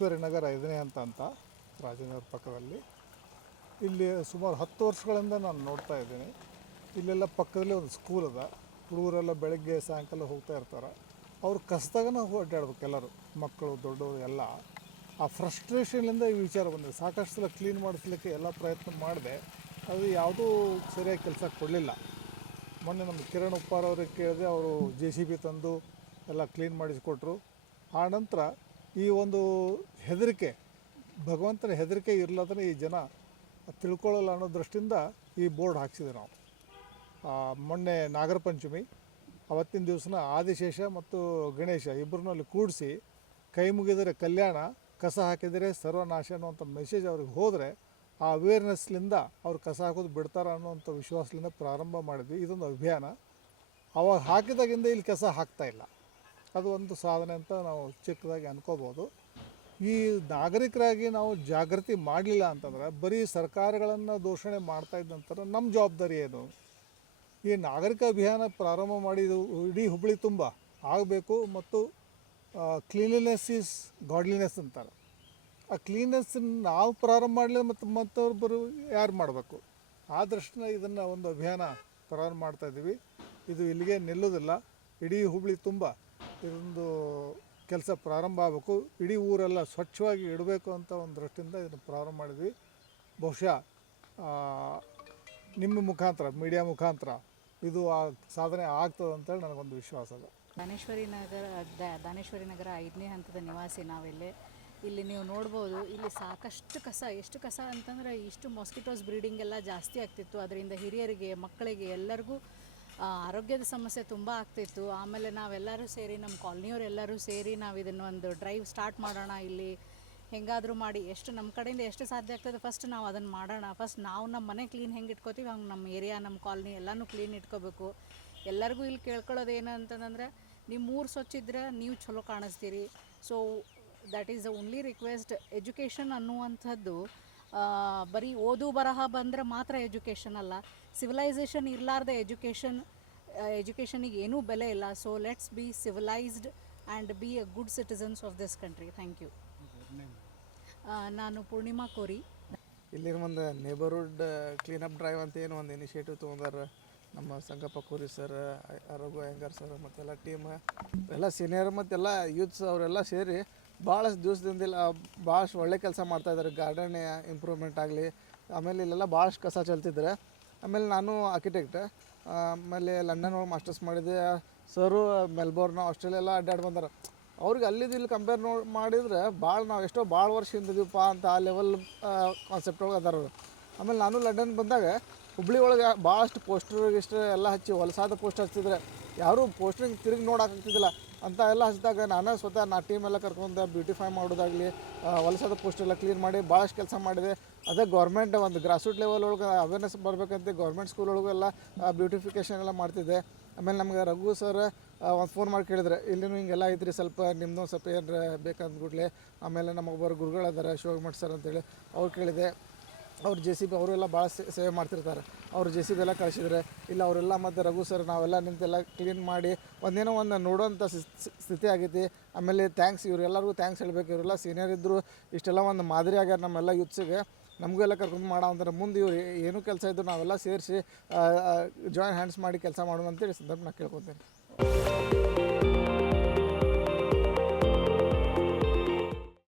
ನಗರ 5ನೇ ಹಂತ ರಾಜನಗರ ಪಕ್ಕದಲ್ಲಿ. ಇಲ್ಲಿ ಸುಮಾರು 10 ವರ್ಷಗಳಿಂದ ನಾನು ನೋಡ್ತಾ ಇದ್ದೀನಿ. ಇಲ್ಲೆಲ್ಲ ಪಕ್ಕದಲ್ಲೇ ಒಂದು ಸ್ಕೂಲ್ ಅದ. ಹುಡುಗರೆಲ್ಲ ಬೆಳಗ್ಗೆ ಸಾಯಂಕಾಲ ಹೋಗ್ತಾ ಇರ್ತಾರೆ. ಅವ್ರು ಕಸದಾಗನ ಅಡ್ಡಾಡ್ಬೇಕು ಎಲ್ಲರೂ, ಮಕ್ಕಳು ದೊಡ್ಡವರು ಎಲ್ಲ. ಆ ಫ್ರಸ್ಟ್ರೇಷನ್ಲಿಂದ ಈ ವಿಚಾರ ಬಂದಿದೆ. ಸಾಕಷ್ಟು ಸಲ ಕ್ಲೀನ್ ಮಾಡಿಸ್ಲಿಕ್ಕೆ ಎಲ್ಲ ಪ್ರಯತ್ನ ಮಾಡಿದೆ, ಅದು ಯಾವುದೂ ಸರಿಯಾಗಿ ಕೆಲಸ ಕೊಡಲಿಲ್ಲ. ಮೊನ್ನೆ ನಮ್ಮ ಕಿರಣ್ ಉಪ್ಪಾರ್ ಅವ್ರಿಗೆ ಕೇಳಿದೆ, ಅವರು JCB ತಂದು ಎಲ್ಲ ಕ್ಲೀನ್ ಮಾಡಿಸಿಕೊಟ್ರು. ಆ ನಂತರ ಈ ಒಂದು ಹೆದರಿಕೆ, ಭಗವಂತನ ಹೆದರಿಕೆ ಇರಲಾದ್ರೆ ಈ ಜನ ತಿಳ್ಕೊಳ್ಳಲ್ಲ ಅನ್ನೋ ದೃಷ್ಟಿಯಿಂದ ಈ ಬೋರ್ಡ್ ಹಾಕ್ಸಿದೆ ನಾವು. ಮೊನ್ನೆ ನಾಗರ ಪಂಚಮಿ ಅವತ್ತಿನ ದಿವಸನ ಆದಿಶೇಷ ಮತ್ತು ಗಣೇಶ ಇಬ್ಬರನ್ನೂ ಅಲ್ಲಿ ಕೂಡಿಸಿ, ಕೈ ಮುಗಿದರೆ ಕಲ್ಯಾಣ, ಕಸ ಹಾಕಿದರೆ ಸರ್ವನಾಶ ಅನ್ನುವಂಥ ಮೆಸೇಜ್ ಅವ್ರಿಗೆ ಹೋದರೆ ಆ ಅವೇರ್ನೆಸ್ಲಿಂದ ಅವ್ರು ಕಸ ಹಾಕೋದು ಬಿಡ್ತಾರೆ ಅನ್ನೋವಂಥ ವಿಶ್ವಾಸದಿಂದ ಪ್ರಾರಂಭ ಮಾಡಿದ್ವಿ. ಇದೊಂದು ಅಭಿಯಾನ. ಅವಾಗ ಹಾಕಿದಾಗಿಂದ ಇಲ್ಲಿ ಕಸ ಹಾಕ್ತಾಯಿಲ್ಲ. ಅದು ಒಂದು ಸಾಧನೆ ಅಂತ ನಾವು ಚಿಕ್ಕದಾಗಿ ಅನ್ಕೋಬೋದು. ಈ ನಾಗರಿಕರಾಗಿ ನಾವು ಜಾಗೃತಿ ಮಾಡಲಿಲ್ಲ ಅಂತಂದ್ರೆ ಬರೀ ಸರ್ಕಾರಗಳನ್ನು ದೂಷಣೆ ಮಾಡ್ತಾಯಿದ್ದ ನಂತರ ನಮ್ಮ ಜವಾಬ್ದಾರಿ ಏನು? ಈ ನಾಗರಿಕ ಅಭಿಯಾನ ಪ್ರಾರಂಭ ಮಾಡಿದ್ದು ಇಡೀ ಹುಬ್ಬಳ್ಳಿ ತುಂಬ ಆಗಬೇಕು. ಮತ್ತು ಕ್ಲೀನ್ಲಿನೆಸ್ ಈಸ್ ಗಾಡ್ಲಿನೆಸ್ ಅಂತಾರೆ. ಆ ಕ್ಲೀನ್ನೆಸ್ ನಾವು ಪ್ರಾರಂಭ ಮಾಡಲಿ ಮತ್ತು ಮತ್ತೊಬ್ಬರು ಯಾರು ಮಾಡಬೇಕು? ಆ ದೃಷ್ಟಿನ ಇದನ್ನು ಒಂದು ಅಭಿಯಾನ ಪ್ರಾರಂಭ ಮಾಡ್ತಾಯಿದ್ದೀವಿ. ಇದು ಇಲ್ಲಿಗೆ ನಿಲ್ಲೋದಿಲ್ಲ. ಇಡೀ ಹುಬ್ಬಳ್ಳಿ ತುಂಬ ಇದೊಂದು ಕೆಲಸ ಪ್ರಾರಂಭ ಆಗಬೇಕು. ಇಡೀ ಊರೆಲ್ಲ ಸ್ವಚ್ಛವಾಗಿ ಇಡಬೇಕು ಅಂತ ಒಂದು ದೃಷ್ಟಿಯಿಂದ ಇದನ್ನು ಪ್ರಾರಂಭ ಮಾಡಿದ್ವಿ. ಬಹುಶಃ ನಿಮ್ಮ ಮುಖಾಂತರ, ಮೀಡಿಯಾ ಮುಖಾಂತರ ಇದು ಆ ಸಾಧನೆ ಆಗ್ತದೆ ಅಂತೇಳಿ ನನಗೊಂದು ವಿಶ್ವಾಸ ಅದ. ದಾನೇಶ್ವರಿ ನಗರ 5ನೇ ಹಂತದ ನಿವಾಸಿ ನಾವಿಲ್ಲಿ. ಇಲ್ಲಿ ನೀವು ನೋಡ್ಬೋದು, ಇಲ್ಲಿ ಸಾಕಷ್ಟು ಕಸ. ಎಷ್ಟು ಕಸ ಅಂತಂದರೆ ಇಷ್ಟು ಮಾಸ್ಕಿಟೋಸ್ ಬ್ರೀಡಿಂಗ್ ಎಲ್ಲ ಜಾಸ್ತಿ ಆಗ್ತಿತ್ತು. ಅದರಿಂದ ಹಿರಿಯರಿಗೆ, ಮಕ್ಕಳಿಗೆ ಎಲ್ಲರಿಗೂ ಆರೋಗ್ಯದ ಸಮಸ್ಯೆ ತುಂಬ ಆಗ್ತಿತ್ತು. ಆಮೇಲೆ ನಾವೆಲ್ಲರೂ ಸೇರಿ, ನಮ್ಮ ಕಾಲನಿಯವರೆಲ್ಲರೂ ಸೇರಿ ನಾವು ಇದನ್ನು ಒಂದು ಡ್ರೈವ್ ಸ್ಟಾರ್ಟ್ ಮಾಡೋಣ. ಇಲ್ಲಿ ಹೆಂಗಾದರೂ ಮಾಡಿ ಎಷ್ಟು ನಮ್ಮ ಕಡೆಯಿಂದ ಎಷ್ಟು ಸಾಧ್ಯ ಆಗ್ತದೆ ಫಸ್ಟ್ ನಾವು ಅದನ್ನು ಮಾಡೋಣ. ಫಸ್ಟ್ ನಾವು ನಮ್ಮ ಮನೆ ಕ್ಲೀನ್ ಹೆಂಗೆ ಇಟ್ಕೋತೀವಿ ಹಂಗೆ ನಮ್ಮ ಏರಿಯಾ, ನಮ್ಮ ಕಾಲನಿ ಎಲ್ಲನೂ ಕ್ಲೀನ್ ಇಟ್ಕೋಬೇಕು. ಎಲ್ಲರಿಗೂ ಇಲ್ಲಿ ಕೇಳ್ಕೊಳ್ಳೋದು ಏನು ಅಂತಂದರೆ, ನಿಮ್ಮ ಊರು ಸ್ವಚ್ಛ ಇದ್ರೆ ನೀವು ಚಲೋ ಕಾಣಿಸ್ತೀರಿ. So that is the only request. Education ಅನ್ನುವಂಥದ್ದು ಬರೀ ಓದು ಬರಹ ಬಂದರೆ ಮಾತ್ರ ಎಜುಕೇಷನ್ ಅಲ್ಲ. ಸಿವಿಲೈಸೇಷನ್ ಇರಲಾರ್ದೆ ಎಜುಕೇಷನಿಗೆ ಏನೂ ಬೆಲೆ ಇಲ್ಲ. So let's be civilised and be a good citizens of this country. Thank you. ನಾನು ಪೂರ್ಣಿಮಾ ಕೋರಿ. ಇಲ್ಲಿನ ಒಂದು ನೇಬರ್ಹುಡ್ ಕ್ಲೀನಪ್ ಡ್ರೈವ್ ಅಂತ ಏನು ಒಂದು ಇನಿಷಿಯೇಟಿವ್ ತೊಗೊಂಡಾರ ನಮ್ಮ ಸಂಗಪ್ಪ ಕೋರಿ ಸರ್, ರಘು ಅಯ್ಯಂಗಾರ್ ಸರ್ ಮತ್ತೆಲ್ಲ ಟೀಮ್, ಎಲ್ಲ ಸೀನಿಯರ್ ಮತ್ತೆಲ್ಲ ಯೂತ್ಸ್ ಅವರೆಲ್ಲ ಸೇರಿ ಭಾಳಷ್ಟು ದಿವಸದಿಂದ ಭಾಳಷ್ಟು ಒಳ್ಳೆ ಕೆಲಸ ಮಾಡ್ತಾಯಿದ್ದಾರೆ. ಗಾರ್ಡನ್ ಇಂಪ್ರೂವ್ಮೆಂಟ್ ಆಗಲಿ, ಆಮೇಲೆ ಇಲ್ಲೆಲ್ಲ ಭಾಳಷ್ಟು ಕಸ ಚೆಲ್ತಿದ್ದಾರೆ. ಆಮೇಲೆ ನಾನು ಆರ್ಕಿಟೆಕ್ಟ್, ಆಮೇಲೆ ಲಂಡನ್ ಒಳಗೆ ಮಾಸ್ಟರ್ಸ್ ಮಾಡಿದೆ. ಸರು ಮೆಲ್ಬೋರ್ನ್, ಆಸ್ಟ್ರೇಲಿಯಾ ಎಲ್ಲ ಅಡ್ಡಾಡಿ ಬಂದಾರೆ. ಅವ್ರಿಗೆ ಅಲ್ಲಿದ್ದು ಇಲ್ಲಿ ಕಂಪೇರ್ ಮಾಡಿದರೆ ನಾವು ಎಷ್ಟೋ ಭಾಳ ವರ್ಷ ಹಿಂದಿದ್ದೀವಪ್ಪ ಅಂತ ಆ ಲೆವೆಲ್ ಕಾನ್ಸೆಪ್ಟ್ ಒಳಗೆ ಅದಾರ ಅವರು. ಆಮೇಲೆ ನಾನು ಲಂಡನ್ ಬಂದಾಗ ಹುಬ್ಳಿ ಒಳಗೆ ಭಾಳಷ್ಟು ಪೋಸ್ಟರ್ ಎಲ್ಲ ಹಚ್ಚಿ ಹೊಲಸಾದ ಪೋಸ್ಟರ್ ಹಚ್ಚಿದ್ರೆ ಯಾರೂ ಪೋಸ್ಟ್ರಿಗೆ ತಿರುಗಿ ನೋಡೋಕ್ಕಾಗ್ತಿದ್ದಿಲ್ಲ ಅಂತ ಎಲ್ಲ ಹಚ್ಚಿದಾಗ ನಾನೇ ಸ್ವತಃ ಟೀಮ್ ಎಲ್ಲ ಕರ್ಕೊಂಡು ಬ್ಯೂಟಿಫೈ ಮಾಡೋದಾಗಲಿ, ಹೊಲಸಾದ ಪೋಸ್ಟರ್ ಎಲ್ಲ ಕ್ಲೀನ್ ಮಾಡಿ ಭಾಳಷ್ಟು ಕೆಲಸ ಮಾಡಿದೆ. ಅದೇ ಗೌರ್ಮೆಂಟ್ ಒಂದು ಗ್ರಾಸ್ರೂಟ್ ಲೆವೆಲ್ ಒಳಗೆ ಅವೇರ್ನೆಸ್ ಬರಬೇಕಂತ ಗೌರ್ಮೆಂಟ್ ಸ್ಕೂಲ್ ಒಳಗೆಲ್ಲ ಬ್ಯೂಟಿಫಿಕೇಷನ್ ಎಲ್ಲ ಮಾಡ್ತಿದ್ದೆ. ಆಮೇಲೆ ನಮ್ಗೆ ರಘು ಸರ್ ಒಂದು ಫೋನ್ ಮಾಡಿ ಕೇಳಿದ್ರೆ, ಇಲ್ಲಿನೂ ಹಿಂಗೆಲ್ಲ ಐತ್ರಿ, ಸ್ವಲ್ಪ ನಿಮ್ಮದು ಸ್ವಲ್ಪ ಏನಾರ ಬೇಕಂದ್ಬಿಡ್ಲೆ. ಆಮೇಲೆ ನಮಗೊಬ್ಬರು ಗುರುಗಳದಾರ ಶಿವಮಠ್ ಸರ್ ಅಂತೇಳಿ, ಅವ್ರು ಕೇಳಿದೆ. ಅವ್ರು JCB ಅವರೆಲ್ಲ ಭಾಳ ಸೇವೆ ಮಾಡ್ತಿರ್ತಾರೆ. ಅವ್ರು JCB ಎಲ್ಲ ಕಳಿಸಿದ್ರೆ ಇಲ್ಲ ಅವರೆಲ್ಲ ಮತ್ತು ರಘು ಸರ್ ನಾವೆಲ್ಲ ನಿಂತೆಲ್ಲ ಕ್ಲೀನ್ ಮಾಡಿ ಒಂದೇನೋ ಒಂದು ನೋಡೋವಂಥ ಸ್ಥಿತಿ ಆಗೈತಿ. ಆಮೇಲೆ ಥ್ಯಾಂಕ್ಸ್, ಇವರೆಲ್ಲರಿಗೂ ಥ್ಯಾಂಕ್ಸ್ ಹೇಳಬೇಕು. ಇವರೆಲ್ಲ ಸೀನಿಯರ್ ಇದ್ದರು, ಇಷ್ಟೆಲ್ಲ ಒಂದು ಮಾದರಿ ಆಗ್ಯಾರ ನಮ್ಮೆಲ್ಲ ಯೂತ್ಸಿಗೆ. ನಮಗೆಲ್ಲ ಕರ್ಕೊಂಡು ಮಾಡೋ ಅಂದ್ರೆ ಮುಂದೆ ಇವ್ರು ಏನೂ ಕೆಲಸ ಇದ್ದರು ನಾವೆಲ್ಲ ಸೇರಿಸಿ ಜಾಯಿನ್ ಹ್ಯಾಂಡ್ಸ್ ಮಾಡಿ ಕೆಲಸ ಮಾಡೋಣ ಅಂತೇಳಿ ಸಂದರ್ಭ ನಾನು ಕೇಳ್ಕೊತೀನಿ.